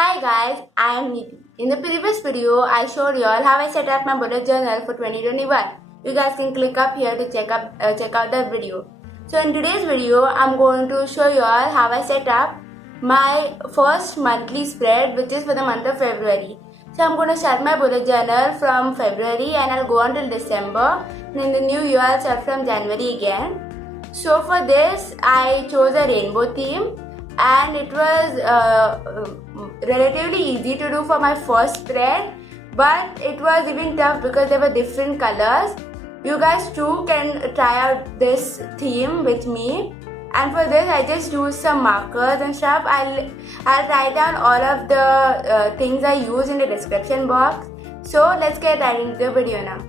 Hi guys, I am Nidhi. In the previous video, I showed you all how I set up my bullet journal for 2021. You guys can click up here to check out that video. So in today's video, I'm going to show you all how I set up my first monthly spread, which is for the month of February. So I'm going to start my bullet journal from February and I'll go until December. And in the new year, I'll start from January again. So for this, I chose a rainbow theme and it was relatively easy to do for my first spread, but it was even tough because there were different colors. You guys too can try out this theme with me. And for this, I just use some markers and stuff. I'll write down all of the things I use in the description box. So let's get right into the video now.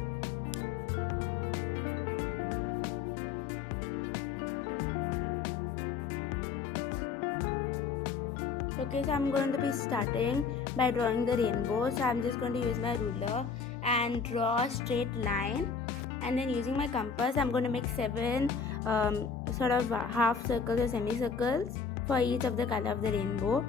Okay, so I'm going to be starting by drawing the rainbow. So I'm just going to use my ruler and draw a straight line, and then using my compass I'm going to make 7 sort of half circles or semicircles for each of the color of the rainbow.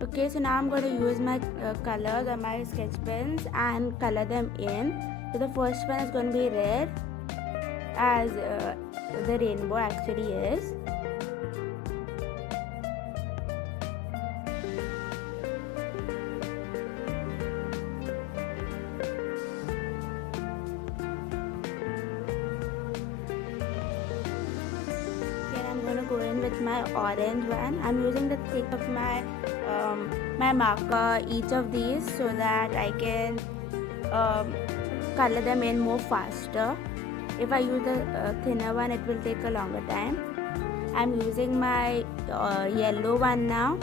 Okay, so now I'm going to use my colors or my sketch pens and color them in. So the first one is going to be red, as the rainbow actually is. I'm going to go in with my orange one. I'm using the tip of my my marker each of these so that I can color them in more faster. If I use the thinner one, it will take a longer time. I'm using my yellow one now.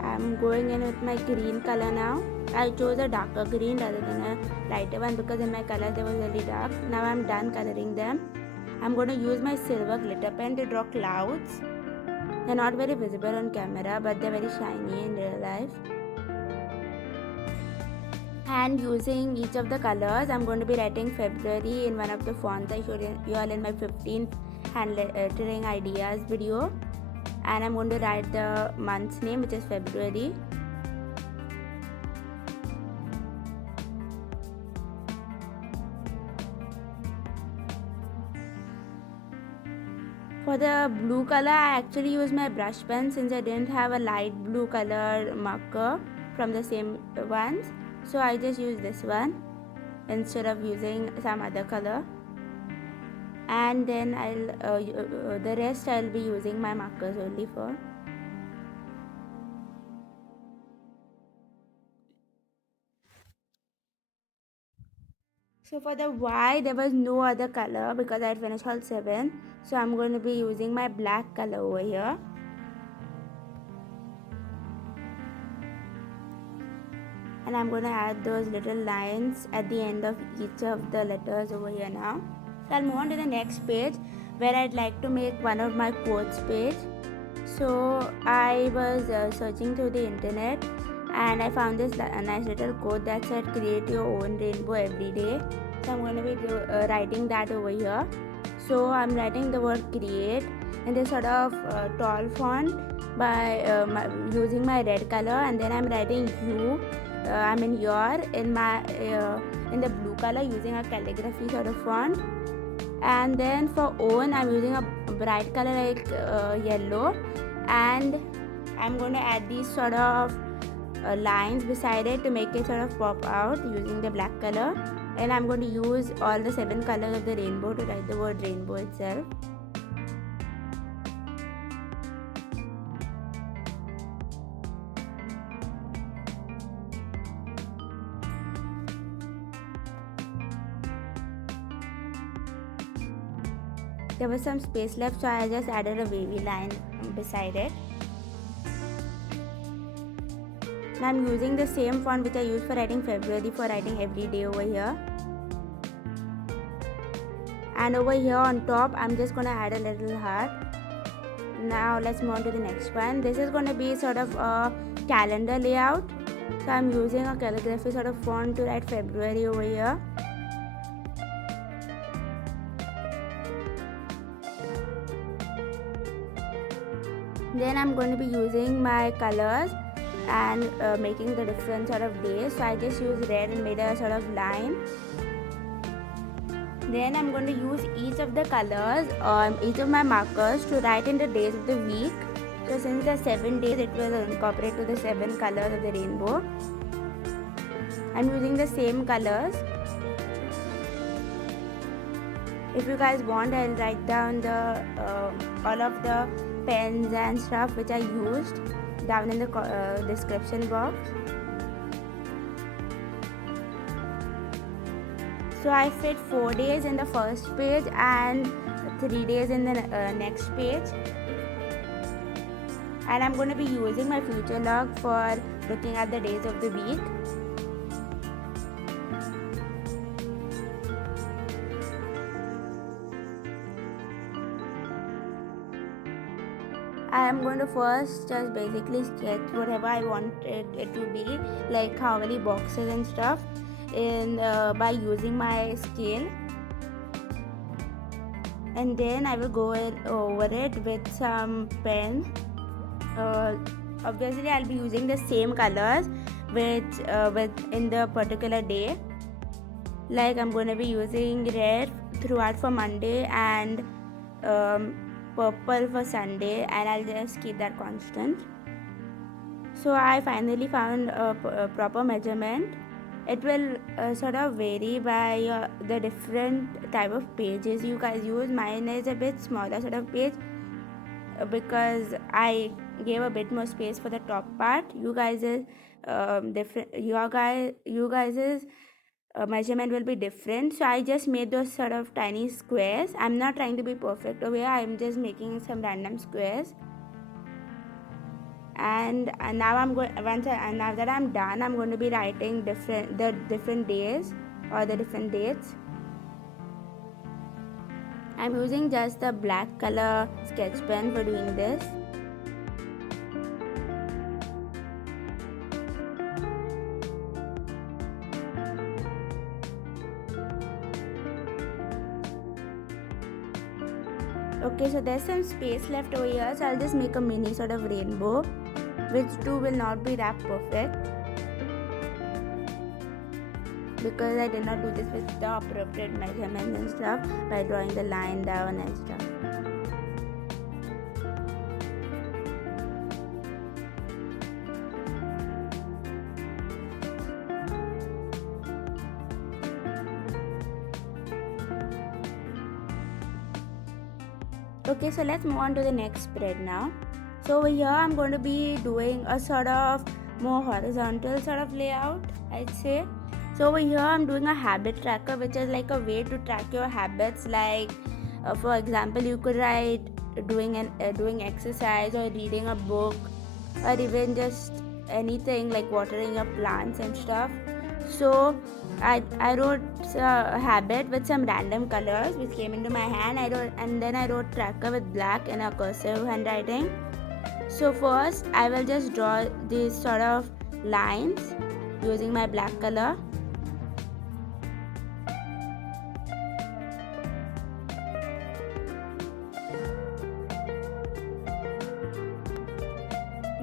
I'm going in with my green color now. I chose a darker green rather than a lighter one because in my color they were really dark. Now I'm done coloring them. I'm going to use my silver glitter pen to draw clouds. They're not very visible on camera, but they're very shiny in real life. And using each of the colors, I'm going to be writing February in one of the fonts I showed you all in my 15 hand lettering ideas video. And I'm going to write the month's name, which is February. For the blue color, I actually used my brush pen since I didn't have a light blue color marker from the same ones. So I just used this one instead of using some other color. And then the rest I'll be using my markers only for. So for the Y, there was no other color because I had finished all 7. So I'm going to be using my black color over here. And I'm going to add those little lines at the end of each of the letters over here now. So I'll move on to the next page where I'd like to make one of my quotes page. So I was searching through the internet and I found this nice little quote that said create your own rainbow every day. So I'm going to be writing that over here. So I'm writing the word create in this sort of tall font by using my red color, and then I'm writing you, I mean your, in my in the blue color using a calligraphy sort of font. And then for own, I'm using a bright color like yellow, and I'm going to add these sort of lines beside it to make it sort of pop out using the black color. And I'm going to use all the 7 colors of the rainbow to write the word rainbow itself. there was some space left, so I just added a wavy line beside it. Now I'm using the same font which I used for writing February for writing every day over here. And over here on top, I'm just gonna add a little heart. Now let's move on to the next one. This is gonna be sort of a calendar layout. So I'm using a calligraphy sort of font to write February over here. Then I'm going to be using my colors and making the different sort of days. So I just used red and made a sort of line. Then I'm going to use each of the colors, each of my markers to write in the days of the week. So since there are 7 days, it will incorporate to the 7 colors of the rainbow. I'm using the same colors. If you guys want, I'll write down the all of the pens and stuff which I used down in the description box. So I fit 4 days in the first page and 3 days in the next page. And I'm going to be using my future log for looking at the days of the week. I am going to first just basically sketch whatever I wanted it to be, like how many boxes and stuff, by using my scale. And then I will go over it with some pen. Obviously I'll be using the same colors with in the particular day. Like I'm going to be using red throughout for Monday and purple for Sunday, and I'll just keep that constant. So I finally found a proper measurement. It will sort of vary by the different type of pages you guys use. Mine is a bit smaller sort of page because I gave a bit more space for the top part. You guys is different. You guys' measurement will be different. So I just made those sort of tiny squares. I'm not trying to be perfect over here. I'm just making some random squares. And now now that I'm done, I'm going to be writing the different days or the different dates. I'm using just the black color sketch pen for doing this. Okay, so there's some space left over here, so I'll just make a mini sort of rainbow, which too will not be that perfect because I did not do this with the appropriate measurements and stuff by drawing the line down and stuff. Okay, so let's move on to the next spread now. So over here I'm going to be doing a sort of more horizontal sort of layout, I'd say. So over here I'm doing a habit tracker, which is like a way to track your habits. Like for example, you could write doing exercise or reading a book, or even just anything like watering your plants and stuff. So I wrote a habit with some random colors which came into my hand. Then I wrote tracker with black in a cursive handwriting. So first I will just draw these sort of lines using my black color.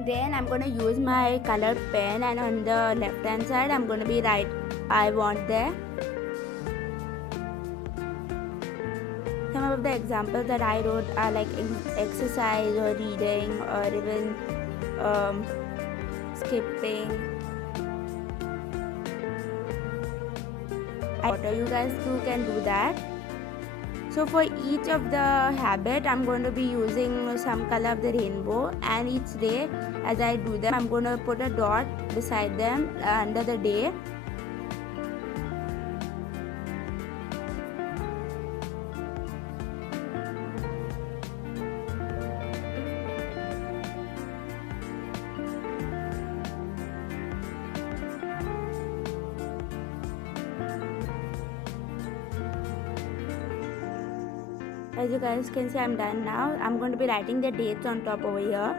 Then I'm going to use my colored pen, and on the left hand side I'm going to be write I want there. Some of the examples that I wrote are like exercise or reading or even skipping. You guys too can do that. So for each of the habit, I'm going to be using some color of the rainbow, and each day as I do them, I'm going to put a dot beside them under the day. As you guys can see, I'm done now. I'm going to be writing the dates on top over here.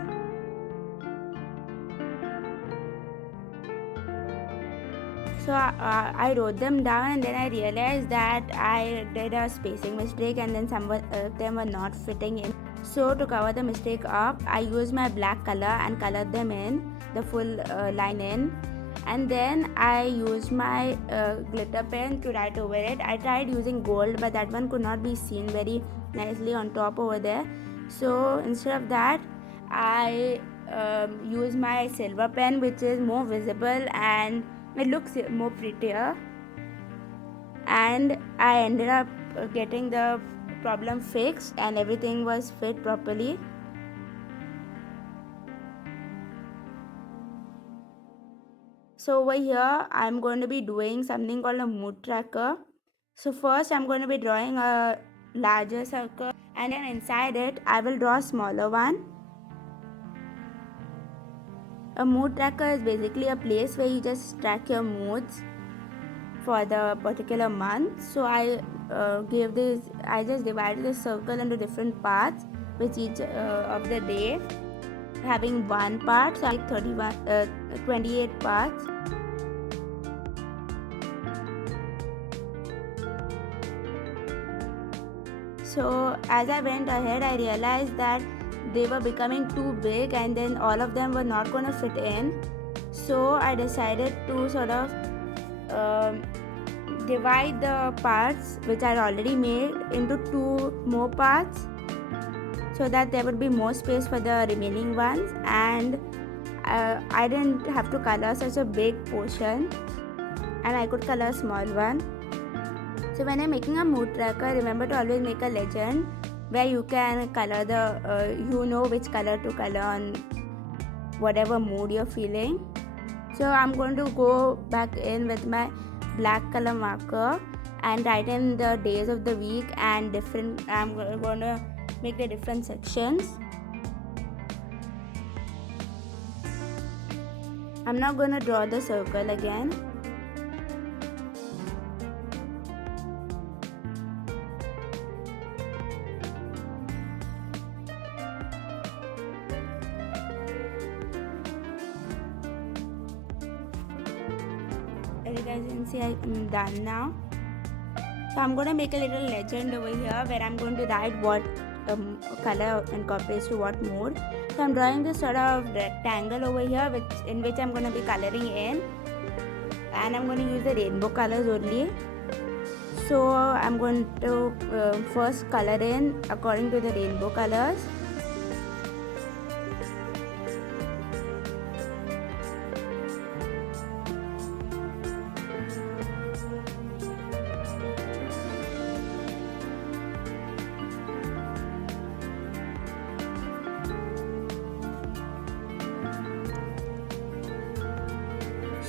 So I wrote them down, and then I realized that I did a spacing mistake, and then some of them were not fitting in. So to cover the mistake up, I used my black color and colored them in the full line in, and then I used my glitter pen to write over it. I tried using gold, but that one could not be seen very nicely on top over there. So instead of that, I use my silver pen, which is more visible and it looks more prettier, and I ended up getting the problem fixed and everything was fit properly. So over here I'm going to be doing something called a mood tracker. So first I'm going to be drawing a larger circle, and then inside it I will draw a smaller one. A mood tracker is basically a place where you just track your moods for the particular month. So I just divided the circle into different parts with each of the day having one part, so like 28 parts. So as I went ahead, I realized that they were becoming too big and then all of them were not going to fit in. So I decided to sort of divide the parts which I already made into two more parts, so that there would be more space for the remaining ones, and I didn't have to color such a big portion, and I could color a small one. So when you're making a mood tracker, remember to always make a legend where you can color you know which color to color on whatever mood you're feeling. So I'm going to go back in with my black color marker and write in the days of the week and I'm going to make the different sections. I'm now going to draw the circle again. As you guys can see, I'm done now. So I'm going to make a little legend over here where I'm going to write what color incorporates to what mood. So I'm drawing this sort of rectangle over here in which I'm going to be coloring in, and I'm going to use the rainbow colors only. So I'm going to first color in according to the rainbow colors.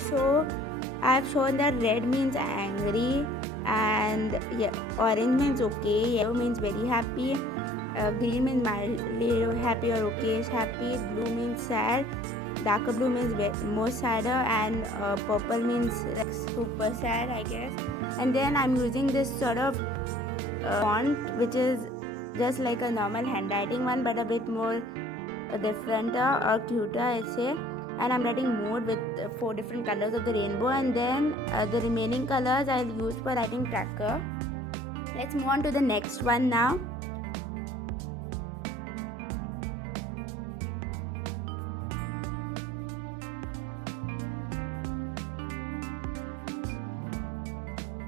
So I've shown that red means angry, and orange means okay, yellow means very happy, green means mildly happy or okay happy, blue means sad, darker blue means more sadder, and purple means like super sad, I guess. And then I'm using this sort of font which is just like a normal handwriting one but a bit more different or cuter, I'd say. And I'm writing mood with 4 different colors of the rainbow, and then the remaining colors I'll use for writing tracker. Let's move on to the next one now.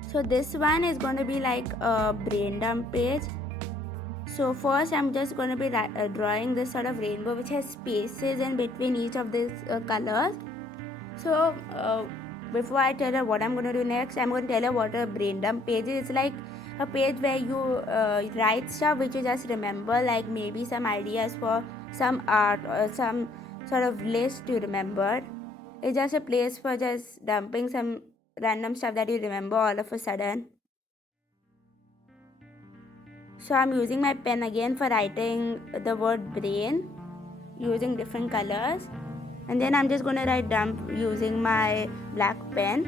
So this one is going to be like a brain dump page. So first I'm just going to be drawing this sort of rainbow which has spaces in between each of these colors. So before I tell her what I'm going to do next, I'm going to tell her what a brain dump page is. It's like a page where you write stuff which you just remember, like maybe some ideas for some art or some sort of list you remembered. It's just a place for just dumping some random stuff that you remember all of a sudden. So I'm using my pen again for writing the word brain using different colors, and then I'm just going to write dump using my black pen.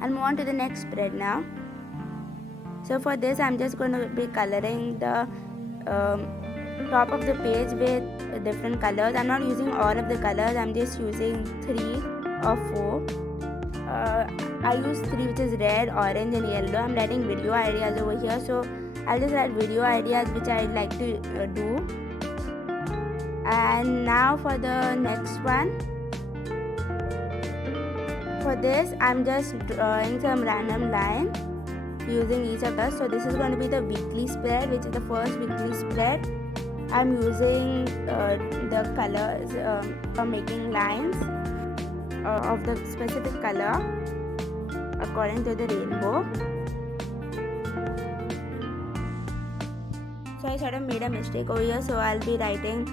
I'll move on to the next spread now. So for this I'm just going to be coloring the top of the page with different colors. I'm not using all of the colors, I'm just using 3 or 4. I use 3, which is red, orange and yellow. I'm writing video ideas over here, so I'll just write video ideas which I'd like to do. And now for the next one. For this I'm just drawing some random lines using each of us. So this is going to be the weekly spread, which is the first weekly spread. I'm using the colors for making lines of the specific color according to the rainbow. So I sort of made a mistake over here, so I'll be writing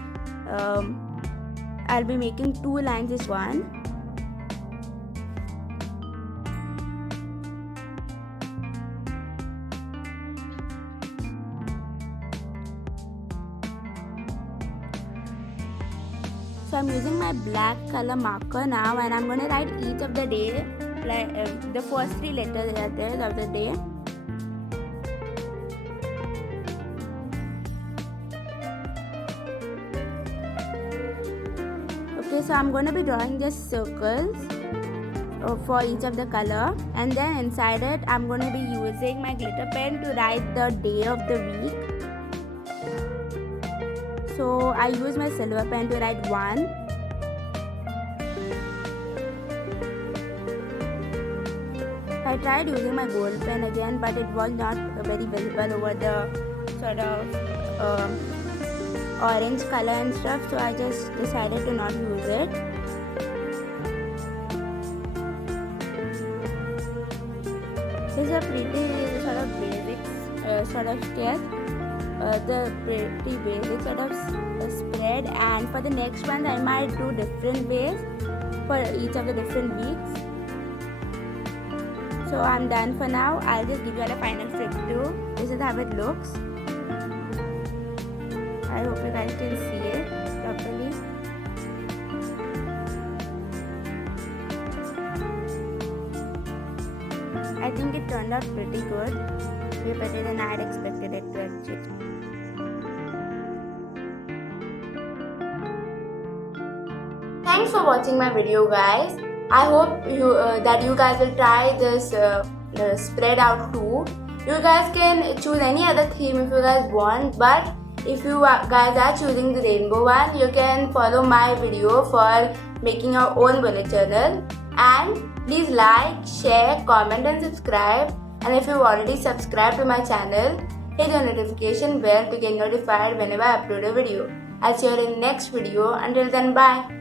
I'll be making 2 lines is one. So I'm using my black color marker now, and I'm going to write each of the day, like the first 3 letters of the day. Okay, so I'm going to be drawing just circles for each of the color, and then inside it I'm going to be using my glitter pen to write the day of the week. So I use my silver pen to write 1. I tried using my gold pen again, but it was not very visible over the sort of orange color and stuff, so I just decided to not use it. This is a pretty sort of basic sort of sketch. The pretty basic sort of spread, and for the next one I might do different ways for each of the different weeks. So I'm done for now. I'll just give you all a final flip through. This is how it looks. I hope you guys can see it properly. I think it turned out pretty good. Way better than I had expected it to actually. Thanks for watching my video, guys. I hope that you guys will try this spread out too. You guys can choose any other theme if you guys want, but if you guys are choosing the rainbow one, you can follow my video for making your own bullet journal. And please like, share, comment and subscribe. And if you've already subscribed to my channel, hit the notification bell to get notified whenever I upload a video. I'll see you in the next video. Until then, bye.